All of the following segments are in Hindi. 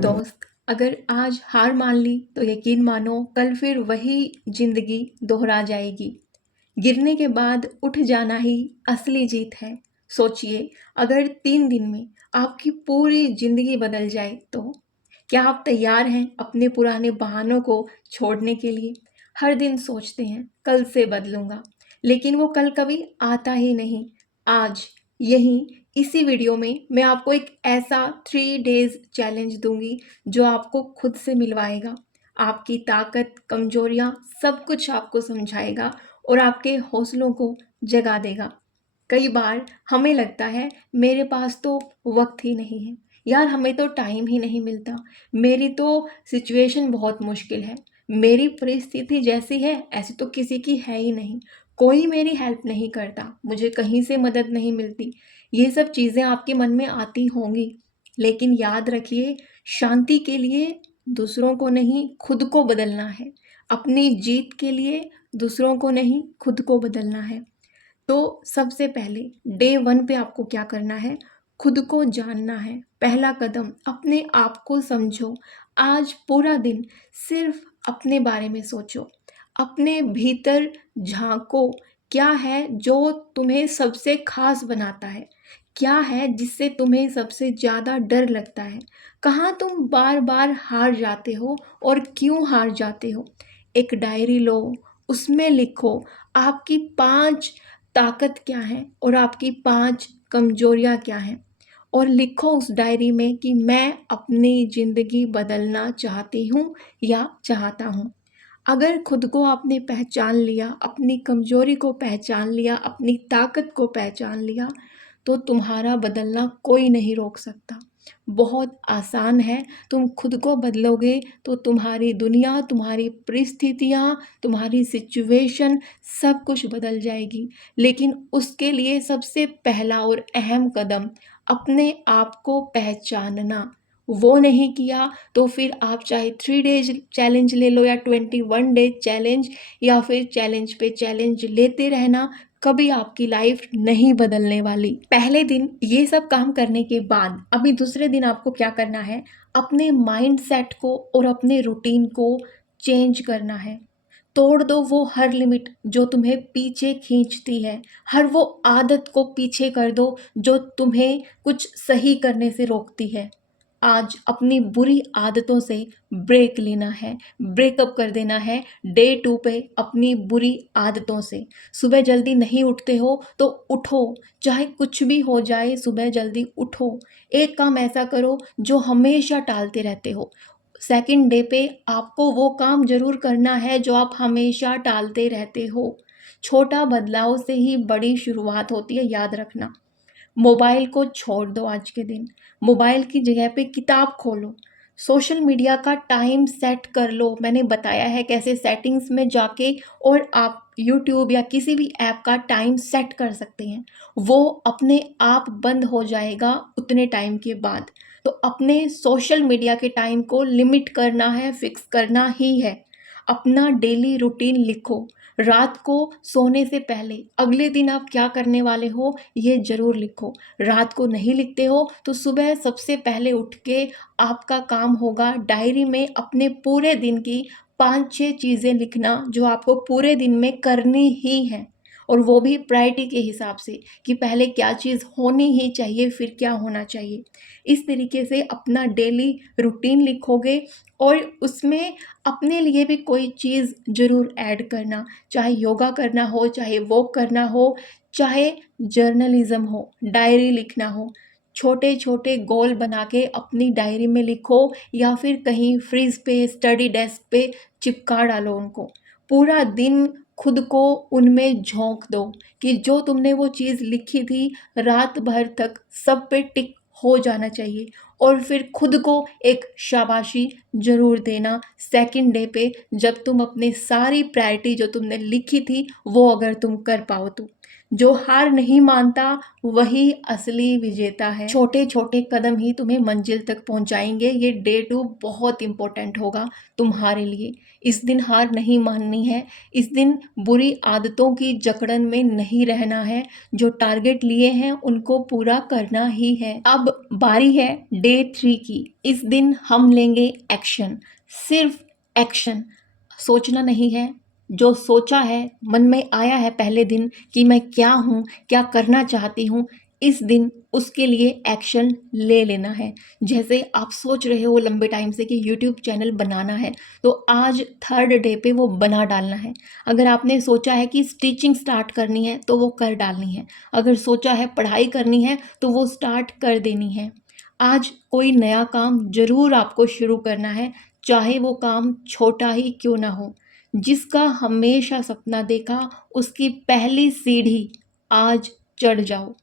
दोस्त, अगर आज हार मान ली तो यकीन मानो कल फिर वही जिंदगी दोहरा जाएगी। गिरने के बाद उठ जाना ही असली जीत है। सोचिए, अगर 3 दिन में आपकी पूरी जिंदगी बदल जाए तो क्या आप तैयार हैं अपने पुराने बहानों को छोड़ने के लिए? हर दिन सोचते हैं कल से बदलूंगा, लेकिन वो कल कभी आता ही नहीं। आज यहीं इसी वीडियो में मैं आपको एक ऐसा 3 डेज चैलेंज दूंगी जो आपको खुद से मिलवाएगा। आपकी ताकत, कमजोरियां, सब कुछ आपको समझाएगा और आपके हौसलों को जगा देगा। कई बार हमें लगता है मेरे पास तो वक्त ही नहीं है, यार हमें तो टाइम ही नहीं मिलता, मेरी तो सिचुएशन बहुत मुश्किल है, मेरी परिस्थिति जैसी है ऐसी तो किसी की है ही नहीं, कोई मेरी हेल्प नहीं करता, मुझे कहीं से मदद नहीं मिलती। ये सब चीज़ें आपके मन में आती होंगी, लेकिन याद रखिए, शांति के लिए दूसरों को नहीं खुद को बदलना है। अपनी जीत के लिए दूसरों को नहीं खुद को बदलना है। तो सबसे पहले डे 1 पे आपको क्या करना है? खुद को जानना है। पहला कदम, अपने आप को समझो। आज पूरा दिन सिर्फ अपने बारे में सोचो, अपने भीतर झांको। क्या है जो तुम्हें सबसे खास बनाता है? क्या है जिससे तुम्हें सबसे ज़्यादा डर लगता है? कहाँ तुम बार बार हार जाते हो और क्यों हार जाते हो? एक डायरी लो, उसमें लिखो आपकी 5 ताकत क्या है और आपकी 5 कमजोरियां क्या हैं। और लिखो उस डायरी में कि मैं अपनी ज़िंदगी बदलना चाहती हूँ या चाहता हूँ। अगर खुद को आपने पहचान लिया, अपनी कमजोरी को पहचान लिया, अपनी ताकत को पहचान लिया, तो तुम्हारा बदलना कोई नहीं रोक सकता। बहुत आसान है। तुम खुद को बदलोगे तो तुम्हारी दुनिया, तुम्हारी परिस्थितियाँ, तुम्हारी सिचुएशन सब कुछ बदल जाएगी। लेकिन उसके लिए सबसे पहला और अहम कदम अपने आप को पहचानना। वो नहीं किया तो फिर आप चाहे 3 डेज चैलेंज ले लो या 21 डे चैलेंज, या फिर चैलेंज पे चैलेंज लेते रहना, कभी आपकी लाइफ नहीं बदलने वाली। पहले दिन ये सब काम करने के बाद अभी दूसरे दिन आपको क्या करना है? अपने माइंड सेट को और अपने रूटीन को चेंज करना है। तोड़ दो वो हर लिमिट जो तुम्हें पीछे खींचती है, हर वो आदत को पीछे कर दो जो तुम्हें कुछ सही करने से रोकती है। आज अपनी बुरी आदतों से ब्रेक लेना है, ब्रेकअप कर देना है। डे 2 पे अपनी बुरी आदतों से सुबह जल्दी नहीं उठते हो तो उठो, चाहे कुछ भी हो जाए सुबह जल्दी उठो। एक काम ऐसा करो जो हमेशा टालते रहते हो। सेकंड डे पे आपको वो काम जरूर करना है जो आप हमेशा टालते रहते हो। छोटा बदलाव से ही बड़ी शुरुआत होती है, याद रखना। मोबाइल को छोड़ दो आज के दिन। मोबाइल की जगह पे किताब खोलो। सोशल मीडिया का टाइम सेट कर लो। मैंने बताया है कैसे सेटिंग्स में जाके और आप यूट्यूब या किसी भी ऐप का टाइम सेट कर सकते हैं। वो अपने आप बंद हो जाएगा उतने टाइम के बाद। तो अपने सोशल मीडिया के टाइम को लिमिट करना है, फिक्स करना ही है। अपना डेली रूटीन लिखो। रात को सोने से पहले अगले दिन आप क्या करने वाले हो ये जरूर लिखो। रात को नहीं लिखते हो तो सुबह सबसे पहले उठ के आपका काम होगा डायरी में अपने पूरे दिन की 5-6 चीज़ें लिखना जो आपको पूरे दिन में करनी ही है। और वो भी प्रायोरिटी के हिसाब से कि पहले क्या चीज़ होनी ही चाहिए, फिर क्या होना चाहिए। इस तरीके से अपना डेली रूटीन लिखोगे और उसमें अपने लिए भी कोई चीज़ ज़रूर ऐड करना, चाहे योगा करना हो, चाहे वॉक करना हो, चाहे जर्नलिज्म हो, डायरी लिखना हो। छोटे छोटे गोल बना के अपनी डायरी में लिखो या फिर कहीं फ्रिज पे, स्टडी डेस्क पे चिपका डालो उनको। पूरा दिन खुद को उनमें झोंक दो कि जो तुमने वो चीज़ लिखी थी रात भर तक सब पे टिक हो जाना चाहिए। और फिर खुद को एक शाबाशी जरूर देना सेकंड डे पे, जब तुम अपने सारी प्रायोरिटी जो तुमने लिखी थी वो अगर तुम कर पाओ तो। जो हार नहीं मानता वही असली विजेता है। छोटे छोटे कदम ही तुम्हें मंजिल तक पहुंचाएंगे। ये डे 2 बहुत इंपॉर्टेंट होगा तुम्हारे लिए। इस दिन हार नहीं माननी है। इस दिन बुरी आदतों की जकड़न में नहीं रहना है। जो टारगेट लिए हैं उनको पूरा करना ही है। अब बारी है डे 3 की। इस दिन हम लेंगे एक्शन, सिर्फ एक्शन। सोचना नहीं है। जो सोचा है, मन में आया है पहले दिन कि मैं क्या हूँ, क्या करना चाहती हूँ, इस दिन उसके लिए एक्शन ले लेना है। जैसे आप सोच रहे हो लंबे टाइम से कि यूट्यूब चैनल बनाना है, तो आज 3rd डे पे वो बना डालना है। अगर आपने सोचा है कि स्टिचिंग स्टार्ट करनी है तो वो कर डालनी है। अगर सोचा है पढ़ाई करनी है तो वो स्टार्ट कर देनी है। आज कोई नया काम जरूर आपको शुरू करना है, चाहे वो काम छोटा ही क्यों ना हो। जिसका हमेशा सपना देखा उसकी पहली सीढ़ी आज चढ़ जाओ।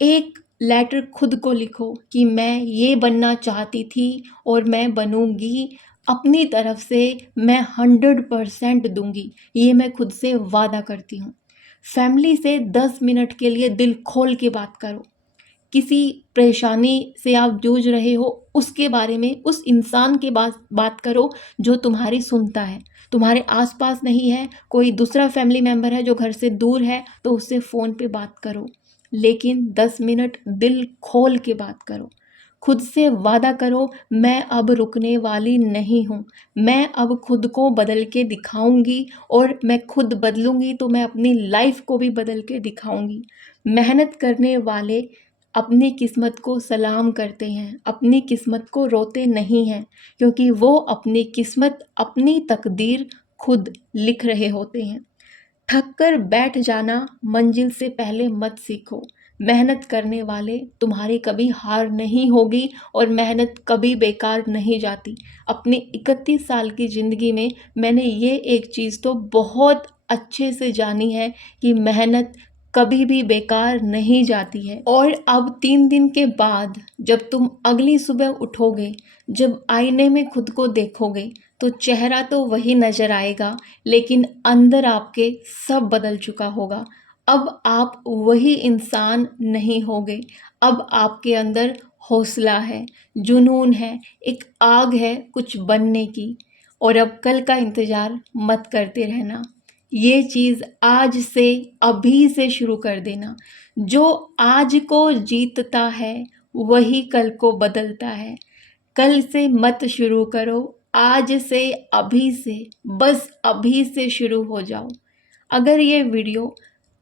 एक लेटर खुद को लिखो कि मैं ये बनना चाहती थी और मैं बनूंगी। अपनी तरफ से मैं 100% दूंगी, ये मैं खुद से वादा करती हूँ। फैमिली से 10 मिनट के लिए दिल खोल के बात करो। किसी परेशानी से आप जूझ रहे हो उसके बारे में उस इंसान के बात करो जो तुम्हारी सुनता है। तुम्हारे आसपास नहीं है, कोई दूसरा फैमिली मेम्बर है जो घर से दूर है, तो उससे फ़ोन पे बात करो, लेकिन 10 मिनट दिल खोल के बात करो। खुद से वादा करो, मैं अब रुकने वाली नहीं हूँ। मैं अब खुद को बदल के दिखाऊंगी और मैं खुद बदलूंगी तो मैं अपनी लाइफ को भी बदल के दिखाऊंगी। मेहनत करने वाले अपनी किस्मत को सलाम करते हैं, अपनी किस्मत को रोते नहीं हैं, क्योंकि वो अपनी किस्मत, अपनी तकदीर खुद लिख रहे होते हैं। थक कर बैठ जाना मंजिल से पहले मत सीखो। मेहनत करने वाले तुम्हारी कभी हार नहीं होगी और मेहनत कभी बेकार नहीं जाती। अपनी 31 साल की ज़िंदगी में मैंने ये एक चीज़ तो बहुत अच्छे से जानी है कि मेहनत कभी भी बेकार नहीं जाती है। और अब 3 दिन के बाद जब तुम अगली सुबह उठोगे, जब आईने में खुद को देखोगे, तो चेहरा तो वही नज़र आएगा, लेकिन अंदर आपके सब बदल चुका होगा। अब आप वही इंसान नहीं होगे। अब आपके अंदर हौसला है, जुनून है, एक आग है कुछ बनने की। और अब कल का इंतज़ार मत करते रहना। ये चीज़ आज से, अभी से शुरू कर देना। जो आज को जीतता है वही कल को बदलता है। कल से मत शुरू करो, आज से, अभी से, बस अभी से शुरू हो जाओ। अगर ये वीडियो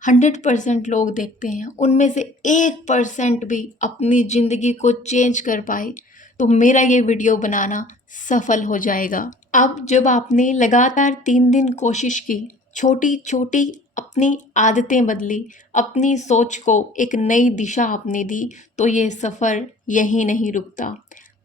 100% लोग देखते हैं, उनमें से 1% भी अपनी ज़िंदगी को चेंज कर पाए, तो मेरा ये वीडियो बनाना सफल हो जाएगा। अब जब आपने लगातार 3 दिन कोशिश की, छोटी छोटी अपनी आदतें बदली, अपनी सोच को एक नई दिशा आपने दी, तो ये सफ़र यहीं नहीं रुकता।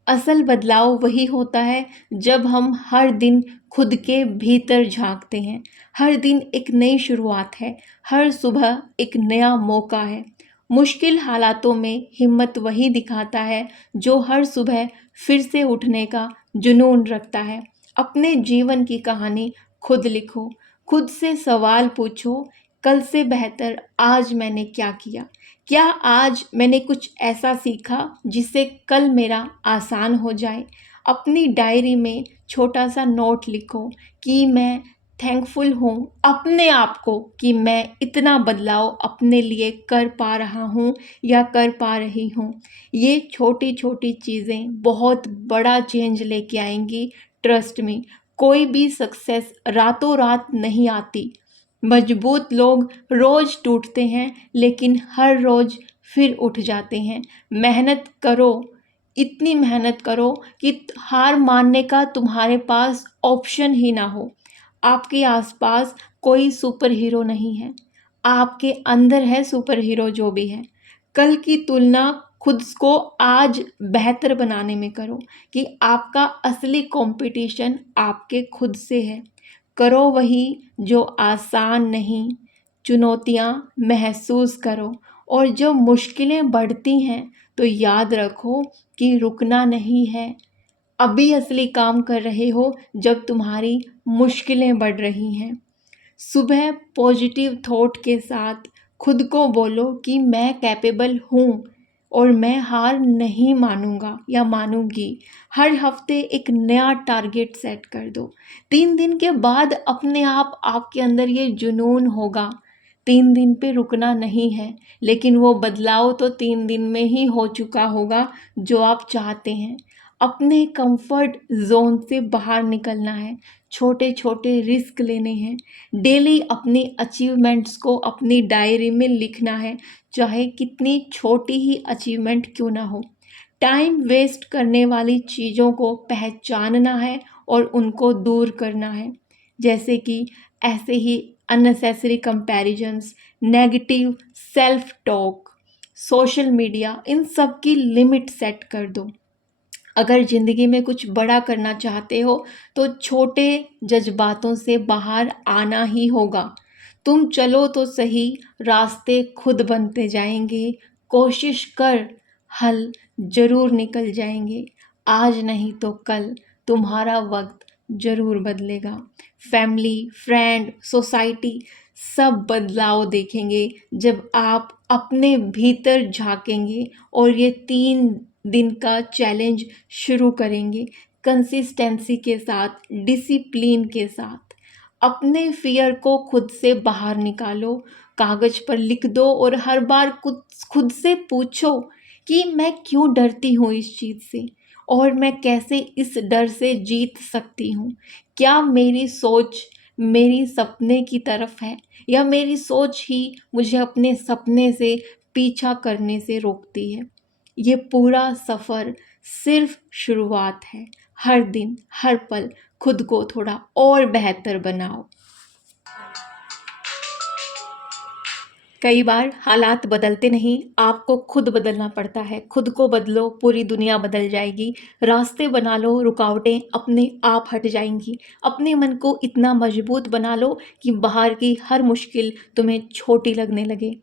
असल बदलाव वही होता है जब हम हर दिन खुद के भीतर झांकते हैं। हर दिन एक नई शुरुआत है, हर सुबह एक नया मौका है। मुश्किल हालातों में हिम्मत वही दिखाता है जो हर सुबह फिर से उठने का जुनून रखता है। अपने जीवन की कहानी खुद लिखो, खुद से सवाल पूछो, कल से बेहतर आज मैंने क्या किया? क्या आज मैंने कुछ ऐसा सीखा जिससे कल मेरा आसान हो जाए? अपनी डायरी में छोटा सा नोट लिखो कि मैं थैंकफुल हूँ अपने आप को कि मैं इतना बदलाव अपने लिए कर पा रहा हूँ या कर पा रही हूँ। ये छोटी छोटी चीज़ें बहुत बड़ा चेंज लेके आएंगी। ट्रस्ट में, कोई भी सक्सेस रातों रात नहीं आती। मजबूत लोग रोज टूटते हैं लेकिन हर रोज फिर उठ जाते हैं। मेहनत करो, इतनी मेहनत करो कि हार मानने का तुम्हारे पास ऑप्शन ही ना हो। आपके आसपास कोई सुपर हीरो नहीं है, आपके अंदर है सुपर हीरो जो भी है। कल की तुलना खुद को आज बेहतर बनाने में करो कि आपका असली कंपटीशन आपके खुद से है। करो वही जो आसान नहीं, चुनौतियाँ महसूस करो। और जब मुश्किलें बढ़ती हैं तो याद रखो कि रुकना नहीं है। अभी असली काम कर रहे हो जब तुम्हारी मुश्किलें बढ़ रही हैं। सुबह पॉजिटिव थॉट के साथ खुद को बोलो कि मैं कैपेबल हूँ और मैं हार नहीं मानूंगा या मानूंगी। हर हफ्ते एक नया टारगेट सेट कर दो। 3 दिन के बाद अपने आप आपके अंदर ये जुनून होगा। 3 दिन पे रुकना नहीं है, लेकिन वो बदलाव तो 3 दिन में ही हो चुका होगा जो आप चाहते हैं। अपने कंफर्ट जोन से बाहर निकलना है, छोटे छोटे रिस्क लेने हैं, डेली अपनी अचीवमेंट्स को अपनी डायरी में लिखना है, चाहे कितनी छोटी ही अचीवमेंट क्यों ना हो। टाइम वेस्ट करने वाली चीज़ों को पहचानना है और उनको दूर करना है, जैसे कि ऐसे ही unnecessary comparisons, negative self talk, social media, इन सब की लिमिट सेट कर दो। अगर ज़िंदगी में कुछ बड़ा करना चाहते हो तो छोटे जज्बातों से बाहर आना ही होगा। तुम चलो तो सही, रास्ते खुद बनते जाएंगे। कोशिश कर, हल जरूर निकल जाएंगे। आज नहीं तो कल तुम्हारा वक्त जरूर बदलेगा। फैमिली, फ्रेंड, सोसाइटी सब बदलाव देखेंगे जब आप अपने भीतर झांकेंगे और ये 3 दिन का चैलेंज शुरू करेंगे कंसिस्टेंसी के साथ, डिसिप्लिन के साथ। अपने फियर को खुद से बाहर निकालो, कागज पर लिख दो और हर बार खुद से पूछो कि मैं क्यों डरती हूँ इस चीज़ से और मैं कैसे इस डर से जीत सकती हूँ। क्या मेरी सोच मेरी सपने की तरफ है या मेरी सोच ही मुझे अपने सपने से पीछा करने से रोकती है। ये पूरा सफ़र सिर्फ शुरुआत है। हर दिन, हर पल खुद को थोड़ा और बेहतर बनाओ। कई बार हालात बदलते नहीं, आपको खुद बदलना पड़ता है। खुद को बदलो, पूरी दुनिया बदल जाएगी। रास्ते बना लो, रुकावटें अपने आप हट जाएंगी। अपने मन को इतना मजबूत बना लो कि बाहर की हर मुश्किल तुम्हें छोटी लगने लगे।